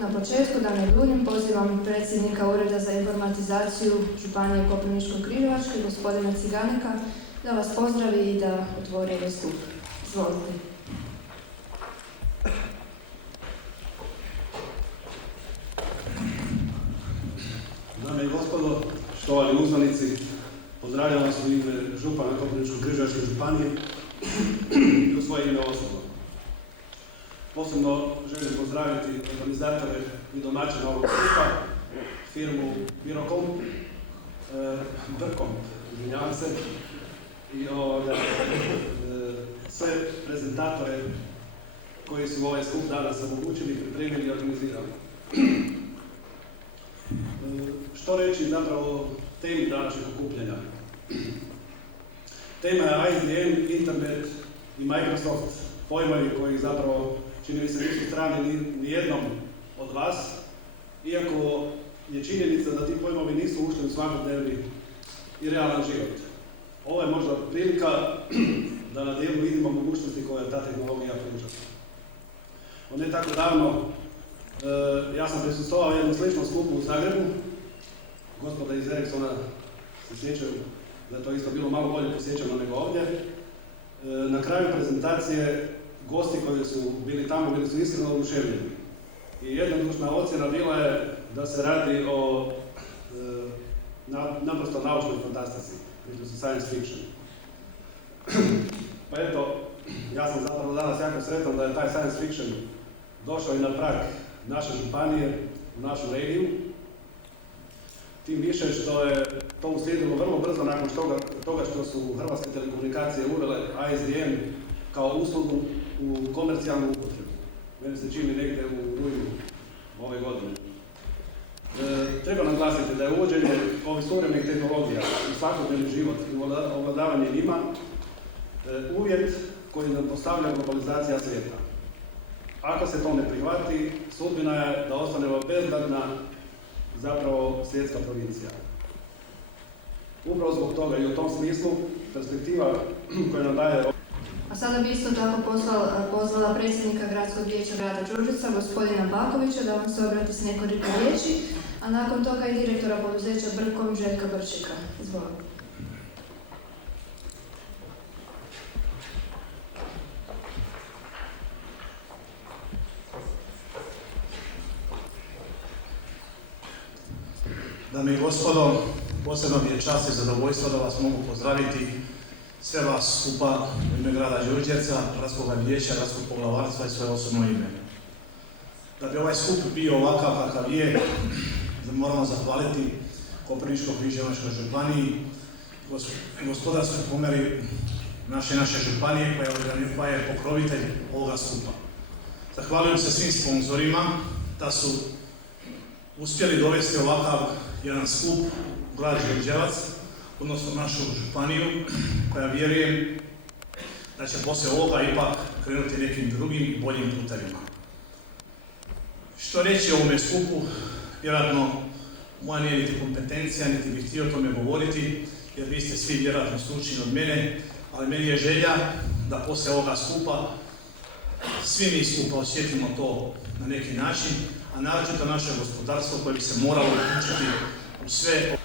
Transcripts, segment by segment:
Na početku, da ne duljim, pozivam predsjednika Ureda za informatizaciju Županije Koprivničko-križevačke, gospodina Ciganeka, da vas pozdravi i da otvori ovaj skup. Izvolite. Dame i gospodo, štovani uzvanici, pozdravljam vas u ime župana Koprivničko-križevačke županije i u svoje ime osobno. Posebno želim pozdraviti organizatore i domaćina ovog skupa, firmu Brkom, izvinjavam se, i sve prezentatore koji su ovaj skup danas omogućili, pripremili i organizirali. Što reći zapravo o temi današnjeg okupljanja? Tema je ISDN, Internet i Microsoft, pojmovi koji zapravo čini mi se nisu strani ni jednom od vas, iako je činjenica da ti pojmovi nisu ušli u svakodnevni i realan život. Ovo je možda prilika da na dijelu vidimo mogućnosti koje ta tehnologija pruža. Od ne tako davno ja sam prisustvovao jednom sličnom skupu u Zagrebu. Gospoda iz Ericssona se sjećaju da je to isto bilo malo bolje posjećano nego ovdje. Na kraju prezentacije gosti koji su bili tamo bili su iskreno oduševljeni. I jednodušna ocjena bila je da se radi o naprosto naučnoj fantastici, odnosno science fiction. Pa eto, ja sam zapravo danas jako sretan da je taj science fiction došao i na prag naše županije, u našu regiju. Tim više što je to uslijedilo vrlo brzo nakon toga što su Hrvatske telekomunikacije uvele ISDN kao uslugu u komercijalnu upotrebu. Meni se čini negdje u rujnu ove godine. Treba naglasiti da je uvođenje ovih suvremenih tehnologija u svakodnevni život i ovladavanje njima uvjet koji nam postavlja globalizacija svijeta. Ako se to ne prihvati, sudbina je da ostanemo bezbedna zapravo svjetska provincija. Upravo zbog toga i u tom smislu perspektiva koja nam daje. A sada bi isto tako pozvala predsjednika Gradskog vijeća grada Đurđevca, gospodina Bakovića, da vam se obrati s nekoliko riječi, a nakon toga i direktora poduzeća Brkom, Željka Brčika. Izvolite. Dame i gospodo, posebno mi je čast i zadovoljstvo da vas mogu pozdraviti sve vas skupa u ime grada Đurđevca, Gradskog vijeća, Gradskog poglavarstva i svoje osobno ime. Da bi ovaj skup bio ovakav kakav je, moramo zahvaliti Koprivničko-križevačkoj županiji, gospodarskoj komori naše županije koja je pokrovitelj ovoga skupa. Zahvaljujem se svim sponzorima da su uspjeli dovesti ovakav jedan skup u grad Đurđevac, odnosno našu županiju, koja vjerujem da će poslije ovoga ipak krenuti nekim drugim i boljim putevima. Što reći o ovome skupu? Vjerojatno, moja nije niti kompetencija, niti bih htio o tome govoriti, jer vi ste svi vjerojatno stručni od mene, ali meni je želja da poslije ovoga skupa svi mi skupa osjetimo to na neki način, a naročito naše gospodarstvo koje bi se moralo uključiti u sve.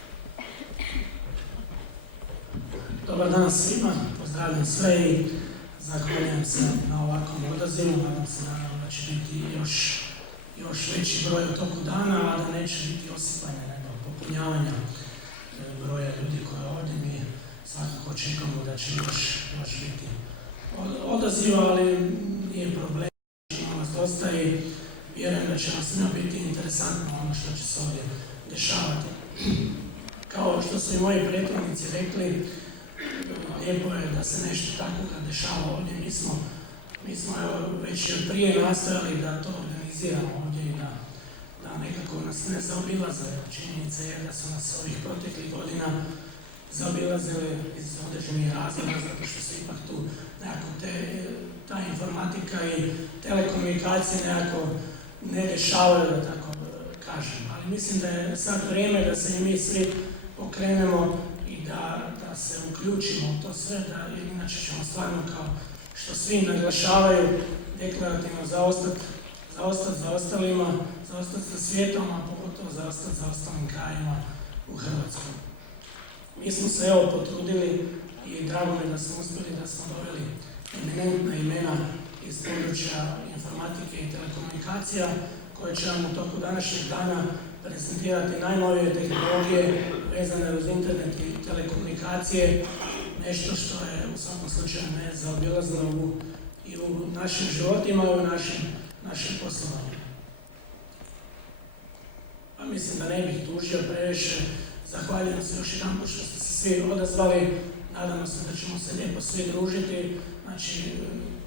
Dobar dan svima, pozdravljam sve i zahvaljujem se na ovakvom odazivu. Nadam se naravno da će biti još veći broj u toku dana, a da neće biti osipanje nego popunjavanja broja ljudi koje ovdje mi svakako očekujemo da će još biti odaziva, ali nije problem, ima vas dosta i vjerujem da će nam svima biti interesantno ono što će se ovdje dešavati. Kao što su i moji prethodnici rekli, lijepo je da se nešto tako kad dešava ovdje. Mi smo već od prije nastojali da to organiziramo ovdje i da nekako nas ne zaobilaze. Činjenica je da su nas ovih proteklih godina zaobilazili iz određenih razloga, zato što se ipak tu nekako ta informatika i telekomunikacije nekako ne dešavaju, da tako kažem. Ali mislim da je sad vrijeme da se i mi svi pokrenemo i da se uključimo u to sve, da inače ćemo stvarno, kao što svi naglašavaju, deklarativno zaostati za ostalima, zaostati za svijetom, a pogotovo zaostati za ostalim krajima u Hrvatskoj. Mi smo se evo potrudili i drago mi da smo uspjeli da smo doveli eminentna imena iz područja informatike i telekomunikacija koje će nam u toku današnjeg dana prezentirati najnovije tehnologije vezane uz internet i telekomunikacije, nešto što je u svakom slučaju nezaobilazno i u našim životima i u našim poslovanjima. Pa mislim da ne bih tužio previše. Zahvaljujem se još jedanput što ste se svi odazvali. Nadamo se da ćemo se lijepo svi družiti. Znači,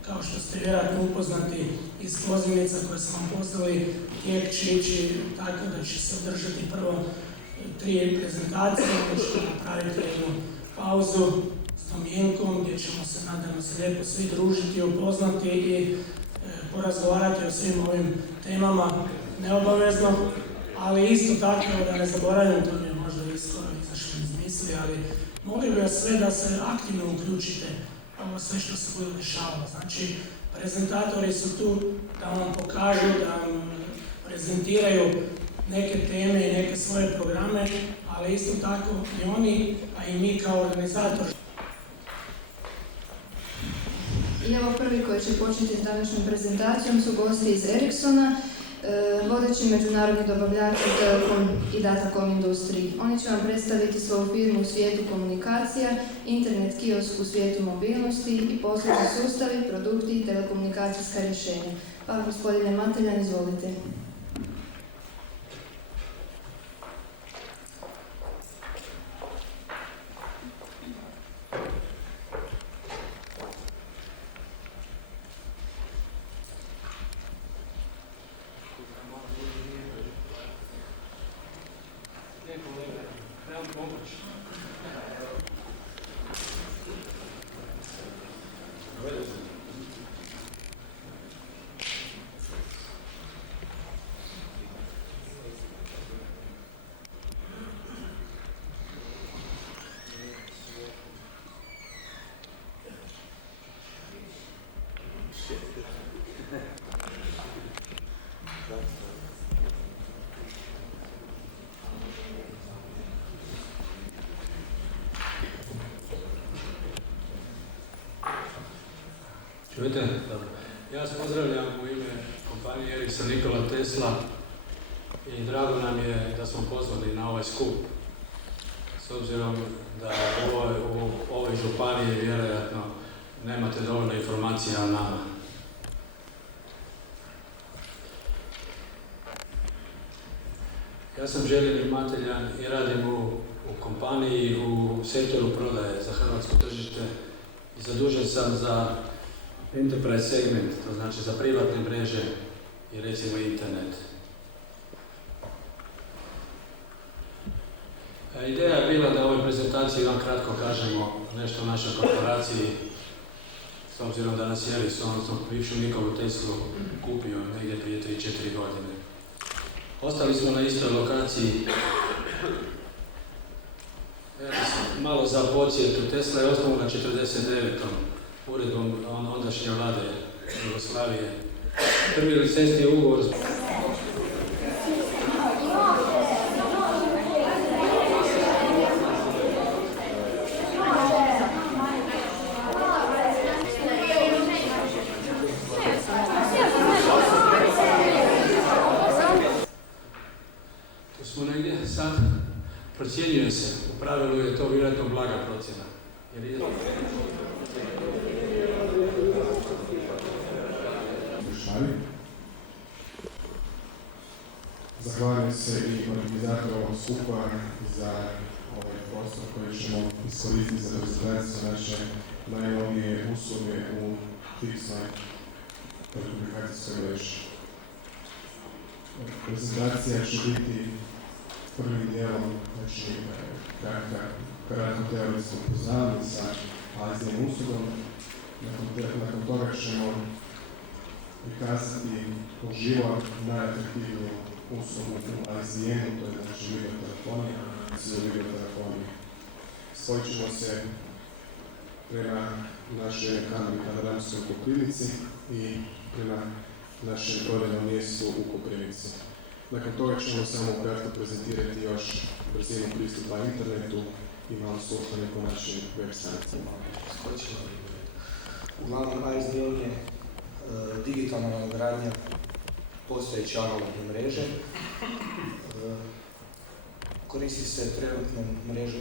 kao što ste vjerojatno upoznati iz pozivnica koje smo vam poslali, tijek će ići tako da će se održati prvo 3 prezentacije, gdje ćemo napraviti jednu pauzu s Domjenkom, gdje ćemo se, nadamo se, lijepo svi družiti, upoznati i porazgovarati o svim ovim temama neobavezno, ali isto tako da ne zaboravim, to mi je možda skoro izašlo iz misli, ali molim vas sve da se aktivno uključite ovo sve što se bude dešavalo. Znači, prezentatori su tu da vam pokažu, da vam prezentiraju neke teme i neke svoje programe, ali isto tako i oni, a i mi kao organizator. I evo prvi koji će početi s današnjom prezentacijom su gosti iz Ericssona, vodeći međunarodni dobavljač u telekom i datacom industriji. Oni će vam predstaviti svoju firmu u svijetu komunikacija, internet kiosk u svijetu mobilnosti i poslovni sustavi, produkti i telekomunikacijska rješenja. Pa gospodine Mateljan, izvolite. Čujete? Dobro. Ja vas pozdravljam u ime kompanije Ericsson Nikola Tesla i drago nam je da smo pozvani na ovaj skup. S obzirom da u ovoj županiji vjerojatno nemate dovoljno informacija o nama. Ja sam Željin Mateljan i radim u kompaniji u sektoru prodaje za hrvatsko tržište i zadužen sam za enterprise segment, to znači za privatne mreže i recimo internet. Ideja je bila da u ovoj prezentaciji vam kratko kažemo nešto o našoj korporaciji, s obzirom da nas Ericsson, odnosno bivšu Nikolu Teslu, kupio negdje prije 3-4 godine. Ostali smo na istoj lokaciji. Malo za podsjetu, Tesla je osnovana 49. uredbom ondašnje vlade Jugoslavije. Prvi licencni ugovor smo negdje sad, procjenjuje se, u pravilu je to vjerojatno blaga procjena. Zahvaljujem se i organizatoru ovog skupa za ovaj prostor koji ćemo iskoristiti za prezentaciju naše najnovije usluge u fiksnoj telekomunikacijskoj mreži. Prezentacija će biti prvim dijelom, znači kratko teoretsko upoznavanje sa ASDN uslugom. Nakon toga ćemo prikazati uživo najatraktivniju uslugu u ASDN-u, to je znači videotelefonija, za videotelefoniju. Spojit ćemo se prema našoj kanali Panoramskoj u Koprivnici i prema našem prodajnom mjestu u Koprivnici. Nakon toga ćemo samo kratko prezentirati još brzinu pristupa internetu i malo slušanje po našim web stranicama. Uglavnom, ASDN je digitalna nadogradnja postojeće analogne mreže. Koristi se trenutnom mrežom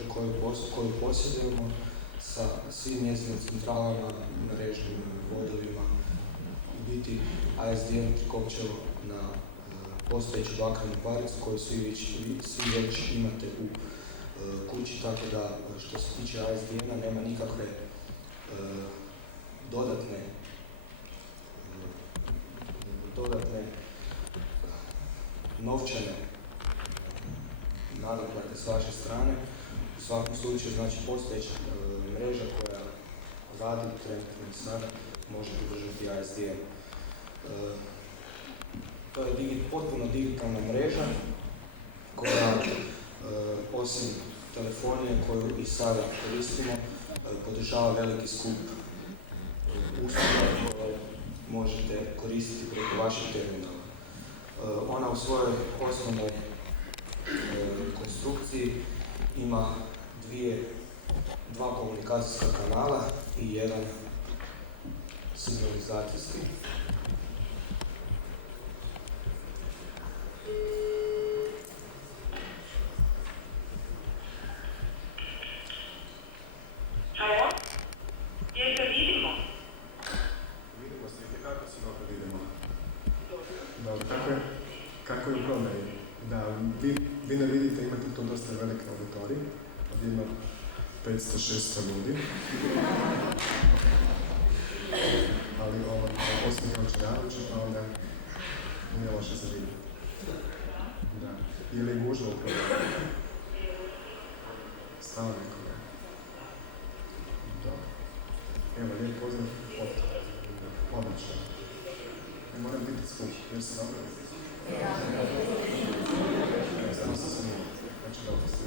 koju posjedujemo sa svim njezinim centralama, mrežnim vodovima. U biti ASDN prikopčalo na postojeću bakrenu paricu koju svi već imate u kući, tako da što se tiče ASDN-a nema nikakve dodatne novčane nadoknade s vaše strane. U svakom slučaju, znači, postojeća mreža koja radi trenutno i sada može podržati ASDN. To je potpuno digitalna mreža koja, osim telefonije koju i sada koristimo, podržava veliki skup usluga koje možete koristiti preko vašeg terminala. Ona u svojoj osnovnoj konstrukciji ima dva komunikacijska kanala i jedan signalizacijski. Halo? Jel se vidimo? Vidimo se i kako se dobro vidimo. Dobro, kako je u prodaji? Da, vi ne vidite, imate tu dosta velike auditorij, ovdje ima 500-600 ljudi. Ali osim je očaravajuće, pa onda nije loše za vidjeti. Da. Je li gužva u prodaji? Stalo nekoga. Dobro. Evo, lijep pozdrav od odlično. Ne moram biti skup, jer se dobro vidi. Samo se sumnije, znači dobro se.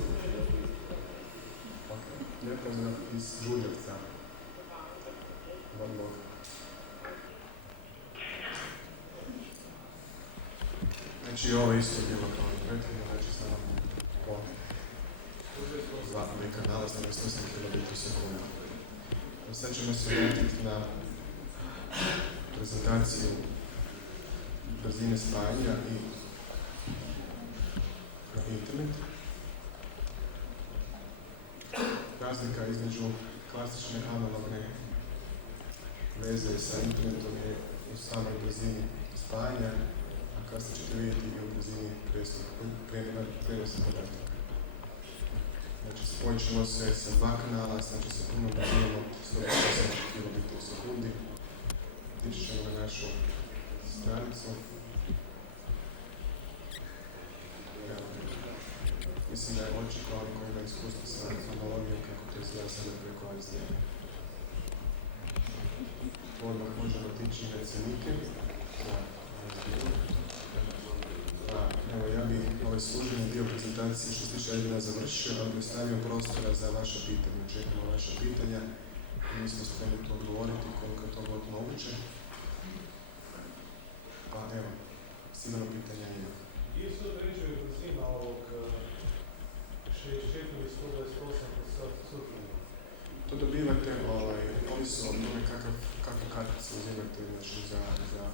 Ok, lijep pozdrav iz Đurđevca. Vrlo. Znači ovo isto je bilo kao i prethodno, znači samo po 2 kanala, znači 100 kilobita u sekundu. Sad ćemo se vratiti na prezentaciju brzine spajanja i na internet. Razlika između klasične analogne veze sa internetom je u samoj brzini spajanja, a kasnije ćete vidjeti i u brzini prenosa podataka. Znači, spojit ćemo se sa 2 kanala, znači sa punom brzinom 180 kb u sekundi. Otići ćemo na našu stranicu. Mislim da je očito oni koji imaju iskustvo sa analogijom kako to izgleda sada preko ASDN. Odmah možemo otići na cjenike za ASDN. Pa, evo, ja bih ovaj službeni dio prezentacije što se tiče Edina završio, ali bi ostavio prostora za vaša pitanja. Čekamo vaša pitanja i mi smo spremni to odgovoriti koliko je to god moguće. Pa evo, sigurno pitanja ima. Gdje su određuju brzina ovog 6428 sufina? To dobivate, ovisno od tome kakvu karticu uzimate, znači za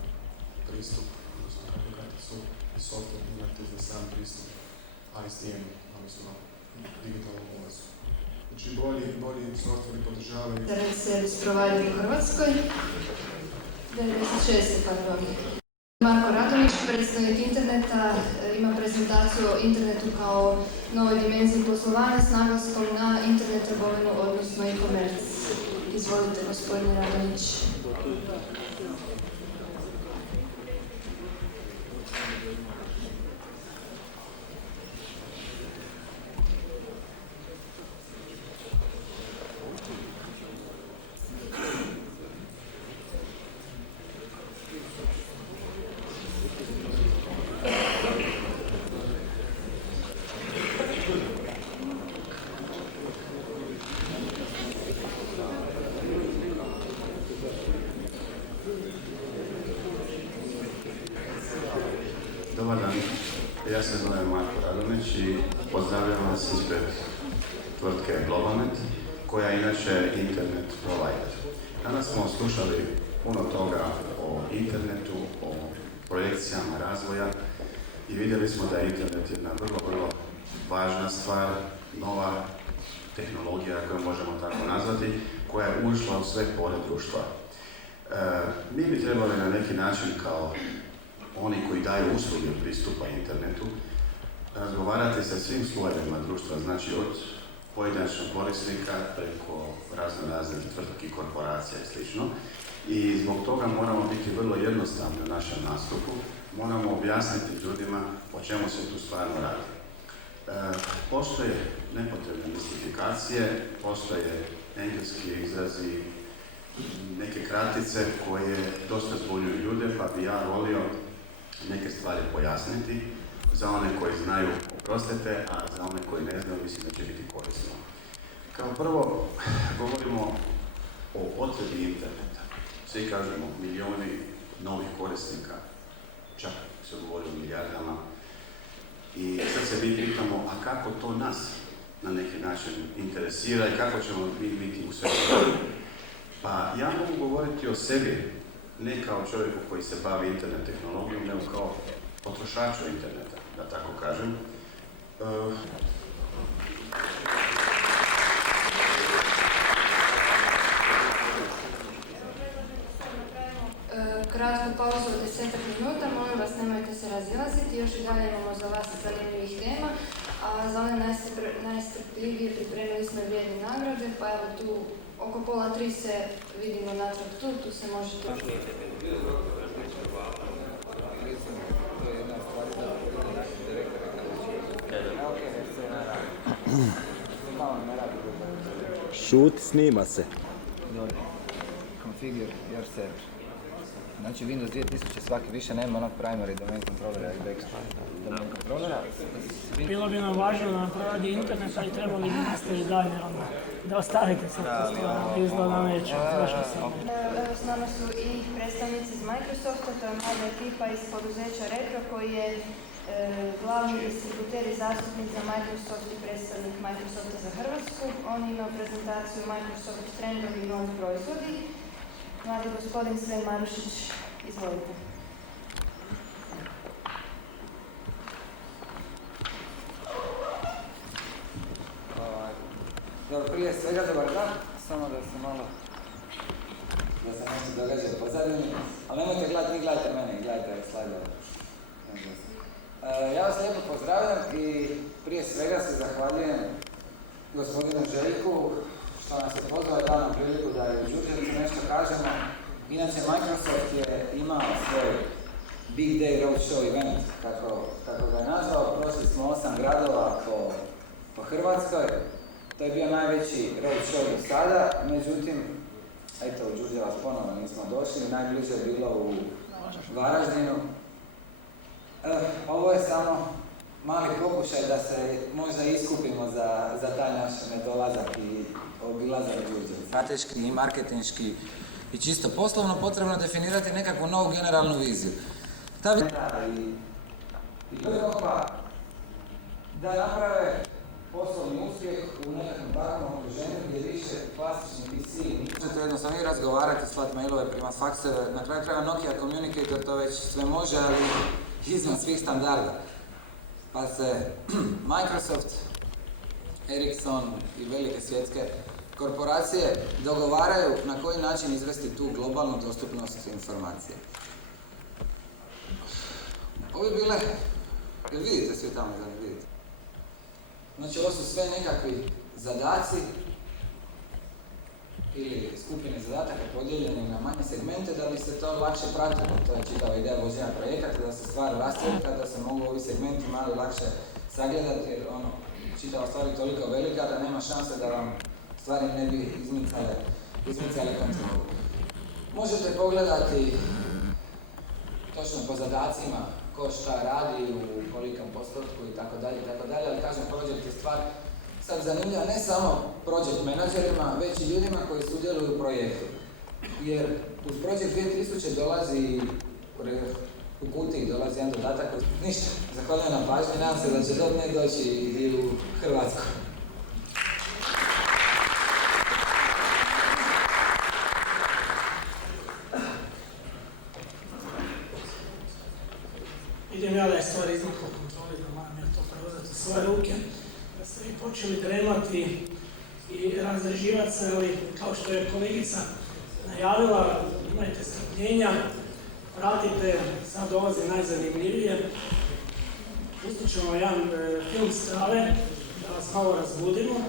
pristup, odnosno kakvu karticu i software imate za sam pristup ISDN, odnosno digitalnom ulazu. Znači bolji software podržavaju. Internet service provider u Hrvatskoj. 96. pardon. Marko Radonić, predstavnik interneta, ima prezentaciju o internetu kao novoj dimenziji poslovanja s naglaskom na internet trgovinu, odnosno e-commerce. Izvolite, gospodine Radonić. Dobar dan, ja se zovem Marko Radonić i pozdravljam vas ispred tvrtke Globalnet, koja je inače internet provider. Danas smo slušali puno toga o internetu, o projekcijama razvoja i vidjeli smo da je internet jedna vrlo važna stvar, nova tehnologija koju možemo tako nazvati, koja je ušla u sve pore društva. Mi bi trebali na neki način kao oni koji daju usluge pristupa internetu, razgovarati sa svim slojevima društva, znači od pojedinačnog korisnika preko raznih tvrtki, korporacija i sl. I zbog toga moramo biti vrlo jednostavni u našem nastupu, moramo objasniti ljudima o čemu se tu stvarno radi. Postoje nepotrebne mistifikacije, postoje engleski izrazi, neke kratice koje dosta zbunjuju ljude, pa bi ja volio neke stvari pojasniti. Za one koji znaju, oprostite, a za one koji ne znaju, mislim da će biti korisno. Kao prvo, govorimo o potrebi interneta. Svi kažemo milijuni novih korisnika, čak se govori o milijardama. I sad se mi pitamo, a kako to nas na neki način interesira i kako ćemo mi biti u svemu? Pa ja mogu govoriti o sebi, ne kao čovjeku koji se bavi internet tehnologijom, nego kao potrošaču interneta, da tako kažem. Kratku pauzu od 10 minuta, molim vas nemojte se razilaziti, još i dalje imamo za vas zanimljivih tema, a za one najstrpljivije pripremili smo vrijedne nagrade, pa evo tu oko 2:30 se vidimo natrag tu se možete... Šut, snima se. Dobro. Configure your server. Znači Windows 2000 svaki više nema onog primary domain controllera i backend domain controllera. Bilo bi nam važno da nam proradi internet, ali trebali bi nastaviti dalje onda. Da ostavite se to stvar, izgleda neće. Evo s nama su i predstavnici iz Microsofta, to je mlada ekipa iz poduzeća Retro koji je glavni distributer i zastupnik za Microsoft i predstavnik Microsofta za Hrvatsku. Oni imaju prezentaciju Microsoft trendovi i novi proizvodi. Mladi gospodin Sven Marušić, izvolite. Dobro, prije svega dobar dan, samo da se malo, da se nešto događa u pozadini, ali nemojte gledati, ni gledajte mene, gledajte slajdove. Ja vas lijepo pozdravljam i prije svega se zahvaljujem gospodinu Željku što nas je pozvao i dao nam priliku da je u Đurđevcu nešto kažemo. Inače, Microsoft je imao svoj Big Day Roadshow event, kako ga je nazvao. Prošli smo 8 gradova po Hrvatskoj. To je bio najveći roadshow do sada, međutim, eto, u Đurđevac ponovno nismo došli. Najbliže je bilo u Varaždinu. Ovo je samo mali pokušaj da se možda iskupimo za taj naš nedolazak i obilazak Đurđevca. Strateški i marketinški i čisto poslovno potrebno definirati nekakvu novu generalnu viziju. Ta i Europa da naprave poslovni uspjeh u nekakvom takvom okruženju gdje više klasični PC. Možete jednostavno i razgovarati, slati mailove, primati fakseve. Na kraju kraja Nokia Communicator to već sve može, ali izvan svih standarda. Pa se Microsoft, Ericsson i velike svjetske korporacije dogovaraju na koji način izvesti tu globalnu dostupnost informacije. Ovo je bile, jel vidite svi tamo, da ne vidite? Znači ovo su sve nekakvi zadaci ili skupine zadataka podijeljene na manje segmente da bi se to lakše pratilo. To je čitava ideja vođenja projekata, da se stvar rastrijeka, da se mogu ovi segmenti malo lakše sagledati, jer čitava stvar je toliko velika da nema šanse da vam stvari ne bi izmicale kontrolu. Možete pogledati točno po zadacima ko šta radi, u kolikom postotku i tako dalje, ali kažem, projekt je stvar sad zanimljiva ne samo project menadžerima, već i ljudima koji sudjeluju u projektu. Jer uz Project 2000 dolazi, u kutiji dolazi jedan dodatak. Ništa, zahvaljujem na pažnji, nadam se da će do dne doći i u Hrvatsku. Vidim ja da je stvar izmakla kontroli, da moram ja to preuzeti u svoje ruke, da ste vi počeli dremati i razreživati se, ali kao što je kolegica najavila, imajte strpljenja, pratite, sad dolazi najzanimljivije. Pustit ćemo jedan film Strave, da vas malo razbudimo,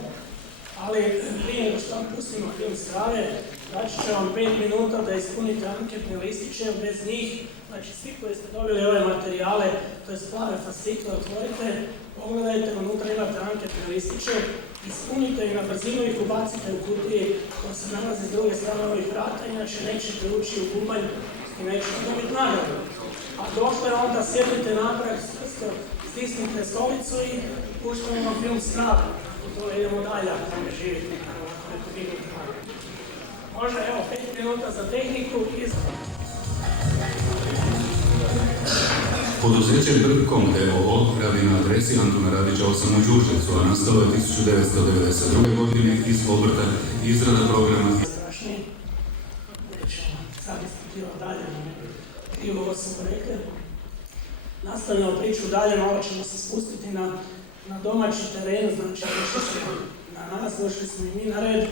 ali prije nego što vam pustimo film Strave, daći će vam 5 minuta da ispunite anketne listiće, bez njih, znači svi koji ste dobili ove materijale, to je plave fascikle, otvorite, pogledajte, unutra imate anketne listiće, ispunite i na brzinu ih ubacite u kutiji koja se nalazi s druge strane ovih vrata, inače nećete ući u bubanj i nećete dobiti nagradu. A došle onda sjedite natrag, stisnite stolicu i puštamo vam film Strave. To idemo dalje ako ne živite, ako neko vidite. Može, evo, 5 minuta za tehniku i za... Poduzeće Brkom d.o.o. radi na adresi Antuna Radića 8 u Đurđevcu, a nastalo je 1992. godine iz obrta izrada programa. Strašniji, gdje ćemo sad diskutirati dalje, i ovo smo rekli. Nastavljamo priču dalje, malo ćemo se spustiti na domaći teren, znači došli smo na nas, došli smo i mi na red,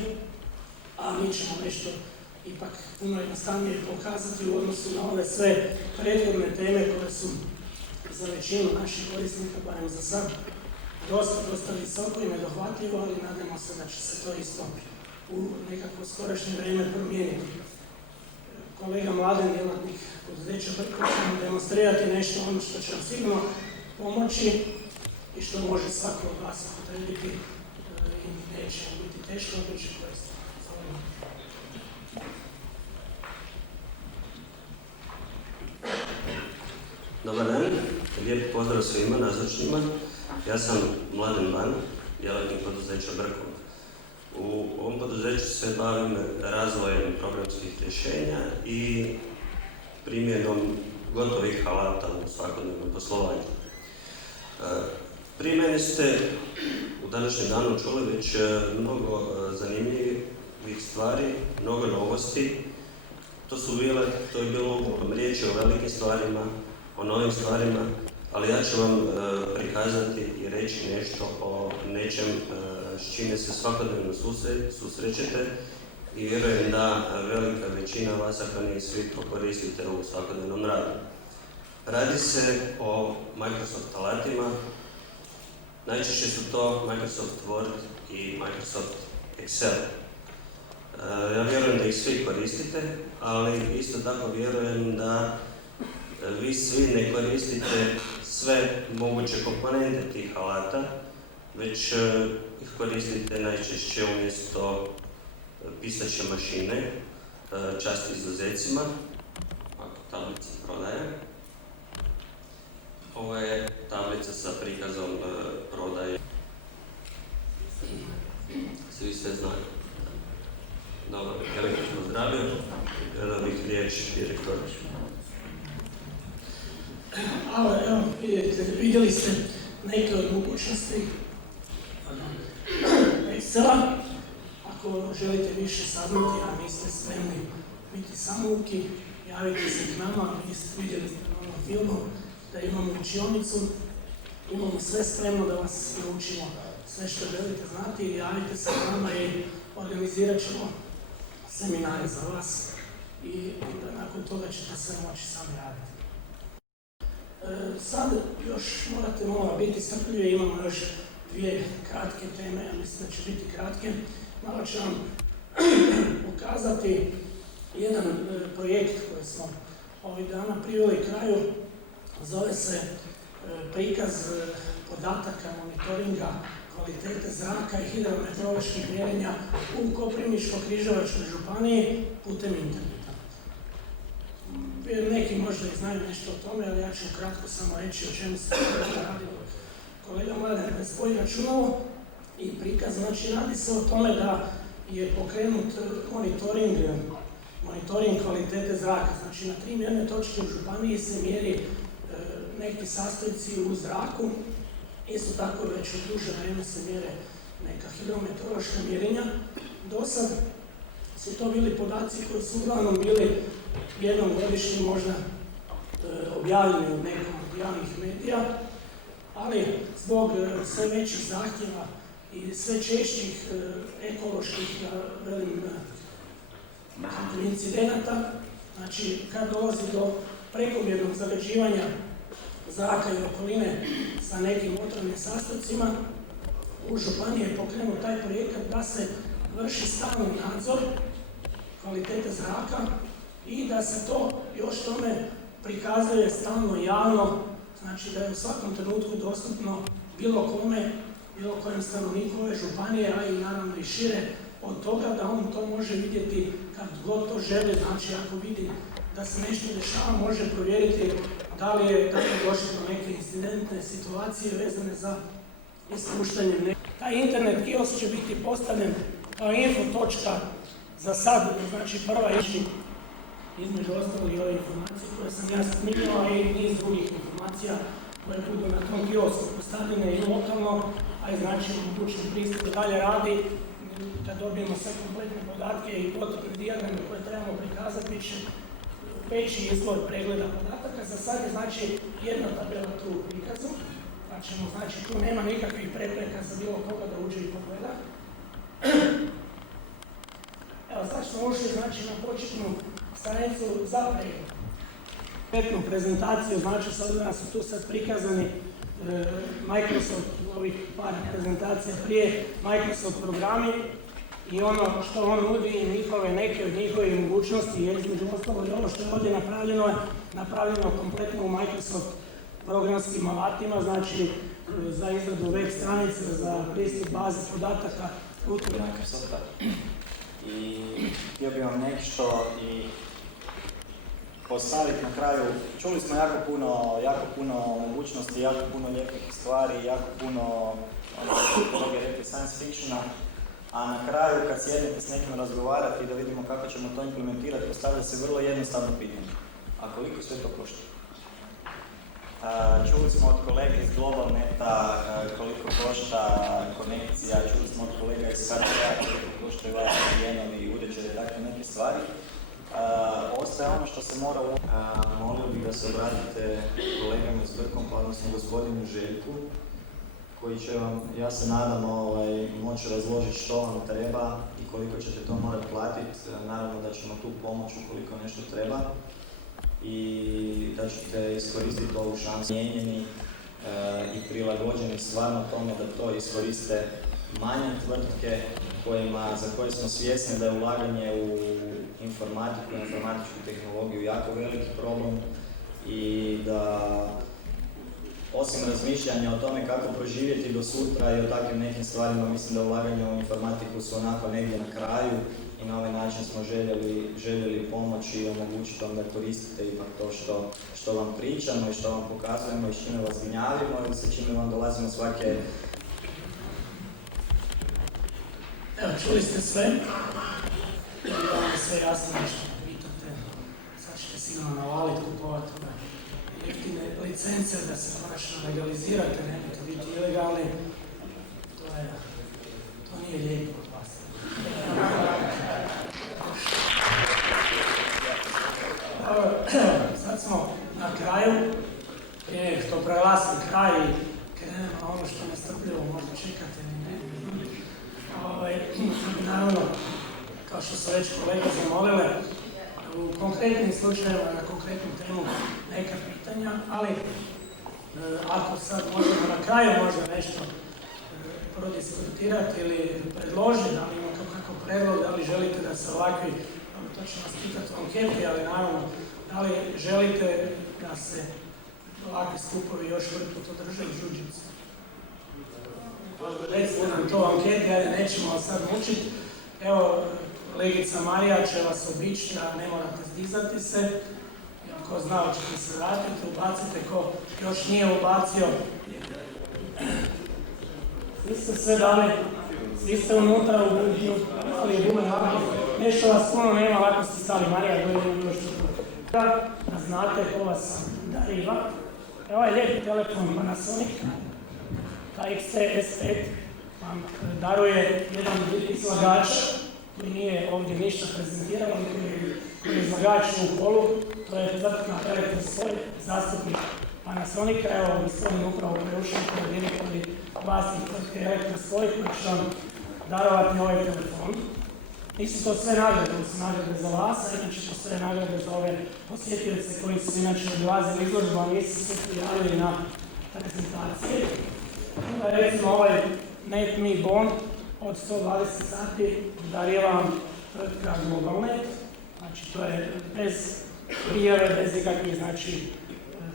a mi ćemo nešto ipak puno jednostavnije pokazati u odnosu na ove sve prethodne teme koje su za većinu naših korisnika, barem za sad, dosta visoko i nedohvatljivo, ali nadamo se da će se to isto u nekako skorašnje vrijeme promijeniti. Kolega Mladen, djelatnik poduzeća Brkom, će nam demonstrirati nešto ono što će nam sigurno pomoći i što može svako od vas upotrebiti i neće biti teško, ali bit će korisno. Dobar dan, lijep pozdrav svima nazočnima. Ja sam Mladen Ban, djelatnik poduzeća Brkom. U ovom poduzeću se bavim razvojem programskih rješenja i primjenom gotovih alata u svakodnevnom poslovanju. Prije mene ste u današnjem danu čuli već mnogo zanimljivih stvari, mnogo novosti. To je bilo riječi o velikim stvarima, o novim stvarima, ali ja ću vam prikazati i reći nešto o nečem s čime se svakodnevno susrećete i vjerujem da velika većina vas, ako ne i svi, to koristite u svakodnevnom radu. Radi se o Microsoft alatima. Najčešće su to Microsoft Word i Microsoft Excel. Ja vjerujem da ih svi koristite, ali isto tako vjerujem da vi svi ne koristite sve moguće komponente tih alata, već ih koristite najčešće umjesto pisaće mašine, čast izuzecima, ako tablica prodaje. Ovo je tablica sa prikazom prodaje. Svi sve znaju. Dobro, ja bih vas pozdravio. Predao bih riječ direktoru. Evo, vidjeli ste neke od mogućnosti Excela. Ako želite više saznati, a niste spremni biti samouki, javite se k nama. Vi ste vidjeli na ovom filmu da imamo učionicu, imamo sve spremno da vas naučimo sve što želite znati i javite se k nama i organizirat ćemo seminare za vas i onda nakon toga ćete sve moći sami raditi. Sad još morate malo biti strpljivi, imamo još 2 kratke teme, ja mislim da će biti kratke. Malo ću vam pokazati jedan projekt koji smo ovih dana priveli kraju. Zove se prikaz podataka monitoringa kvalitete zraka i hidrometeoroloških mjerenja u Koprivničko-križevačkoj županiji putem interneta. Neki možda i znaju nešto o tome, ali ja ću kratko samo reći o čemu se radi. Kolega Mladen spoji računalo i prikaz, znači radi se o tome da je pokrenut monitoring kvalitete zraka. Znači na 3 mjerne točke u županiji se mjeri neki sastojci u zraku. Isto tako već u duže vrijeme se mjere neka hidrometeorološka mjerenja. Do sad su to bili podaci koji su uglavnom bili jednom godišnje možda objavljeni u nekom od javnih medija, ali zbog sve većih zahtjeva i sve češćih ekoloških incidenata, znači kad dolazi do prekomjernog zagađivanja zraka i okoline sa nekim otrovnim sastojcima, u županiji je pokrenut taj projekat da se vrši stalni nadzor kvalitete zraka i da se to još tome prikazuje stalno javno, znači da je u svakom trenutku dostupno bilo kome, bilo kojem stanovniku ove županije, a i naravno i šire od toga, da on to može vidjeti kad god to želi. Znači ako vidi da se nešto dešava, može provjeriti da li je došlo do neke incidentne situacije vezane za ispuštanje. Taj internet kiosk će biti postavljen kao info točka za sad, znači prva ići između ostalih i ove informacije koje sam ja snimio i niz drugih informacija koje budu na tom kiosku postavljene i lokalno, a i znači mogućni pristup dalje radi. Kad dobijemo sve kompletne podatke i potrebne dijagrame koje trebamo prikazati, bit će veći izvor pregleda podataka. Za sad je znači jedna tabela tu u prikazu, pa ćemo, znači tu nema nikakvih prepreka za bilo koga da uđe i pogleda. Evo sad smo ušli znači na početnu stranicu za pregled. Prezentaciju, znači sad da su tu sad prikazani Microsoft, ovih par prezentacija prije, Microsoft programi i ono što on nudi i neke od njihovih mogućnosti, je između ostalog i ovo što je ovdje napravljeno kompletno u Microsoft programskim alatima, znači za izradu web stranice, za pristup baze podataka putem Microsofta. I htio bih vam nešto i postaviti na kraju. Čuli smo jako puno mogućnosti, jako puno lijepih stvari, jako puno, mnogi rekli, science fictiona, a na kraju kad sjednete s nekim razgovarati i da vidimo kako ćemo to implementirati, postavlja se vrlo jednostavno pitanje. A koliko sve to košta? Čuli smo od kolega iz Globalneta koliko košta konekcija, čuli smo od kolega iz HRT-a koliko koštaju vaši genovi i uređaje, dakle neke stvari. Ostaje ono što se mora molio bih da se obratite kolegama iz Brkom, pa odnosno gospodinu Željku, koji će vam, ja se nadam, moći razložiti što vam treba i koliko ćete to morati platiti. Naravno da ćemo tu pomoći ukoliko nešto treba i da ćete iskoristiti ovu šansu mijenjeni i prilagođeni stvarno tome da to iskoriste manje tvrtke za koje smo svjesni da je ulaganje u informatiku i informatičku tehnologiju jako veliki problem i da osim razmišljanja o tome kako proživjeti do sutra i o takvim nekim stvarima, mislim da ulaganje u informatiku su onako negdje na kraju i na ovaj način smo željeli pomoći i omogućiti vam da koristite ipak to što vam pričamo i što vam pokazujemo i s čime vas gnjavimo i sa čime vam dolazimo svake... Evo, čuli ste sve. Vam je sve jasno nešto pitate. Sad ćete sigurno navaliti, kupovati jeftine licence da se konačno legalizirate, nemojte biti ilegalni. To nije lijepo od vas. Sad smo na kraju, prije što prelasim kraj i krenemo na ono što nestrpljivo možda čekate ili ne. Naravno, kao što su već kolege zamolile, u konkretnim slučajevima na konkretnu temu neka pitanja, ali ako sad možemo na kraju možda nešto prodiskutirati ili predložiti, da li ima kako predlog, da li želite da se ovakvi, to ćemo vas pitati u anketi, ali naravno, da li želite da se ovakvi skupovi još vrput održe u Đurđevcu? Recite nam to u anketi, ali nećemo sad mučiti. Evo, kolegica Marija će vas obići da ne morate zdizati se. Ko zna, ćete se vratiti, ubacite ko još nije ubacio. Svi ste sve dali, svi ste unutra u buđu, ali je bume lako. Nešto vas puno nema, lako ste stali. Marija, dođe još da znate ko vas dariva. Evo je lijepi telefon Panasonic, KXT S5 vam daruje jedan izlagač koji nije ovdje ništa prezentirao, koji je izlagač u polu, to je tvrtka Elektrospoj, zastupnik Panasonica. Evo, gospodin upravo preušen kao direktor i vlasnik tvrtke Elektrospoj koji će vam darovati ovaj telefon. Nisu to sve nagrade, to su nagrade za vas, a inače to sve nagrade za ove posjetioce koji su inače odlazili izložbu, a nisu se prijavili na prezentacije. Recimo ovaj NetMe Bond od 120 sati darila vam tvrtka Globalnet. Znači to je bez prijave, bez ikakvih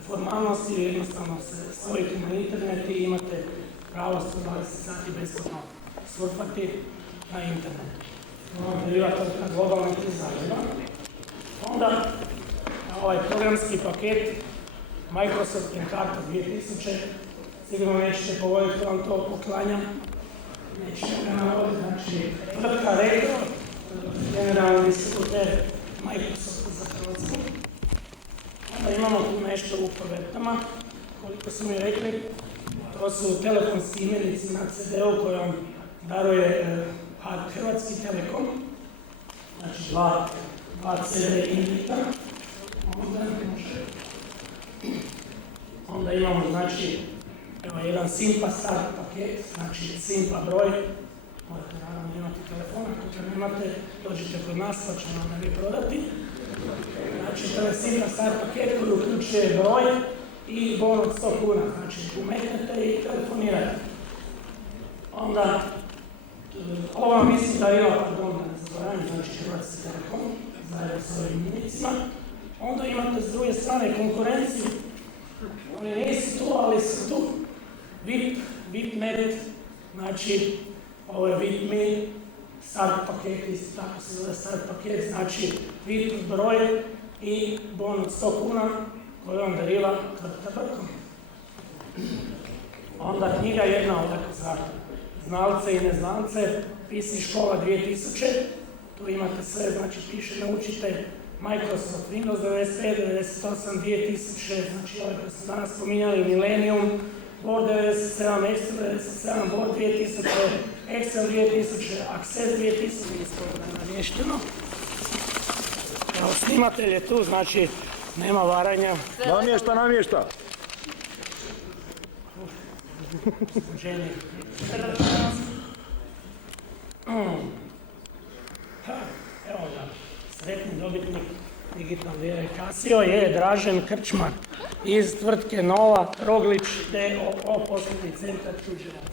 formalnosti, jednostavno se stvorite na internet i imate pravo 120 sati besplatno surfati na internetu. Darila tvrtka Globalnet iz Zagreba. Onda ovaj programski paket Microsoft Encarta 2000, sigurno nećete povoditi, to vam to poklanjam. Nećete ga navoditi, znači tvrtka Retro, generalni distributer Microsofta za Hrvatsku. Onda imamo tu nešto u povetama, koliko su mi rekli, to su telefonski imenici na CD-u koji vam daruje Hrvatski Telekom, znači dva CD imita. Onda imamo, znači, evo jedan Simpa start paket, znači Simpa broj, morate naravno imati telefon, ako nemate, dođite kod nas pa ćemo vam vi prodati. Znači, to je Simpa start paket koji uključuje broj i bon od 100 kuna, znači umetnete i telefonirate. Onda, ovo vam mislim da ima, pardon, da ne zaboravim, znači Hrvatski Telekom, zajedno s ovim imenicima. Onda imate s druge strane konkurenciju, oni nisu tu, ali su tu. VIPnet, znači ovo je VIPme, start paket, isto tako se zove start paket, znači VIP broj i bon od 100 kuna koju vam darila tvrtka Brkom. Onda knjiga jedna ovako za znalce i neznalce, PC škola 2000, tu imate sve, znači piše naučite Microsoft, Windows 95, 98, 2000, znači ovaj koji smo danas spominjali, Millennium, Word 97, Excel 97, Word 2000, Excel 2000, Access 2000, ispodno je namješteno. Evo, snimatelj je tu, znači nema varanja. Namješta! Uzbuđenje. Evo ga, sretni dobitnik Digital Vjere Casio je Dražen Krčmar iz tvrtke Nova Roglić d.o.o. poslovni centar Đurđevac.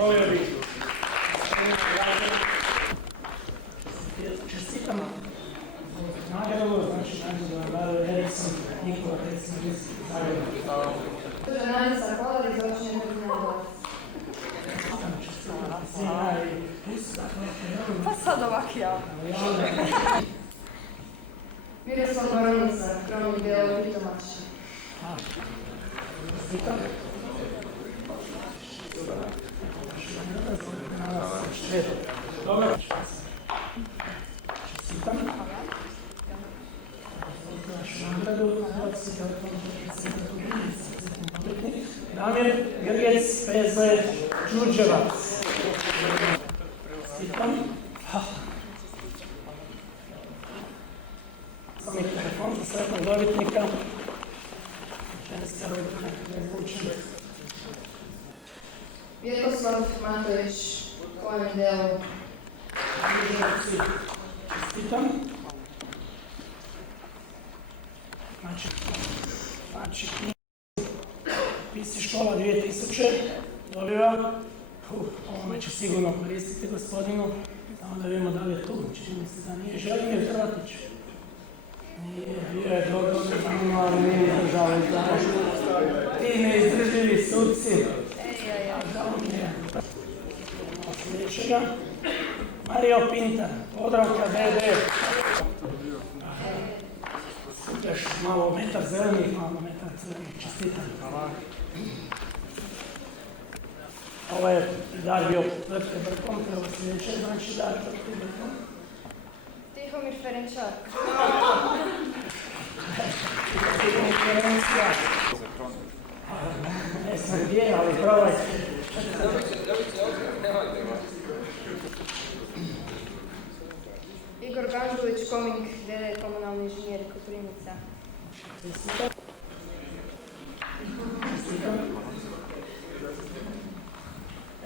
Volio bih. Čestitam nagradu, znači nagradu daruje Erikson, Nikola Tesla iz Zagreba. Nanica Kolari za učenje Pa sad ovako. Miroslav Baranica, kromni deo Pitomača. Dobro. Čestitam. Damir Grgec, PZ Đurđevac. Čestitam. Sami telefon za sretnog dobitnika. Ženska rodina, nezvučena. Vjekoslav Matović, kromni deo Đurđevac. Čestitam. Znači, Pisi škola 2000 dobiva, ovome će sigurno koristiti gospodinu, samo da vidimo da li je tu, čini mi se da nije Želimir Hrvatić. Nije, bio je dobro, ali nije držao izdaš. Ti neizdržljivi suci. Žao mi je. Sljedećega. Mario Pintar, Podravka DD. Još malo metar zelenih, malo metar crvenih, čestitam. Ovo je dar bio tvrtke Brkom, prvo sljedeće, znači dar tvrtke Brkom. Tihomir Ferenčak. Tihomir Ferenčak. Ne znam gdje, ali probaj. Igor Ganžulić, komik, DD komunalni inženjer Koprivnica.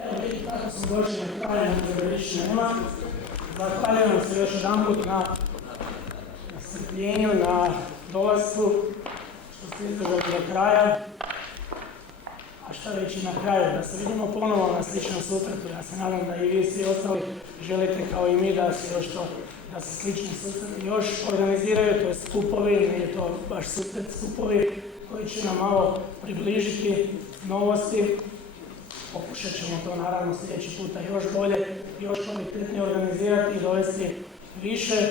Evo vidite, tako smo došli na kraju, da više nema. Zahvaljujem se još jedanput na strpljenju, na dolasku, što ste izdržali do kraja. A šta reći na kraju, da se vidimo ponovo na sličnom susretu. Ja se nadam da i vi svi ostali želite kao i mi da se još to, da se slični susreti još organiziraju, to je skupovi, nije to baš susret, skupovi koji će nam malo približiti novosti. Pokušat ćemo to naravno sljedeći puta još bolje, još kvalitetnije organizirati i dovesti više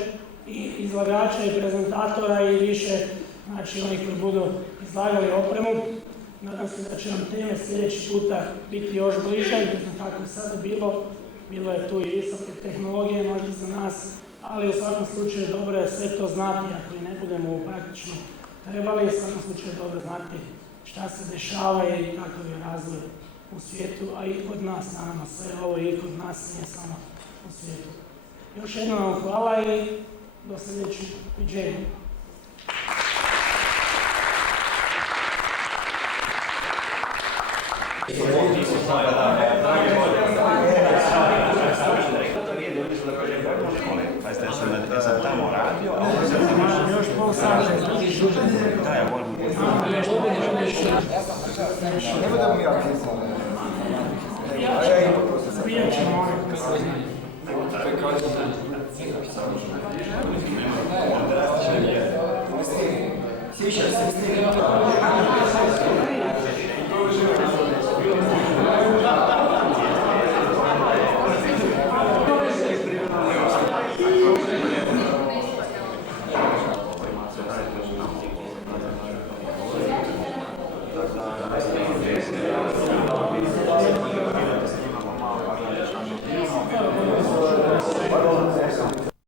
i izlagača i prezentatora i više, znači onih koji budu izlagali opremu. Nadam se da će nam teme sljedeći puta biti još bliže, ne znam kako je sada bilo je tu i visoke tehnologije možda za nas, ali u svakom slučaju dobro je sve to znati, ako i ne budemo praktično trebali, u svakom slučaju dobro znati šta se dešava i kakav je razvoj u svijetu, a i kod nas, naravno, sve ovo i kod nas nije samo u svijetu. Još jednom vam hvala i do sljedećeg viđenja. Ja sam tamo radio, a ovo sam još pol sata. Da, ja volim. Ne budemo mi aktivno. Prijat ćemo Sviša se s tim.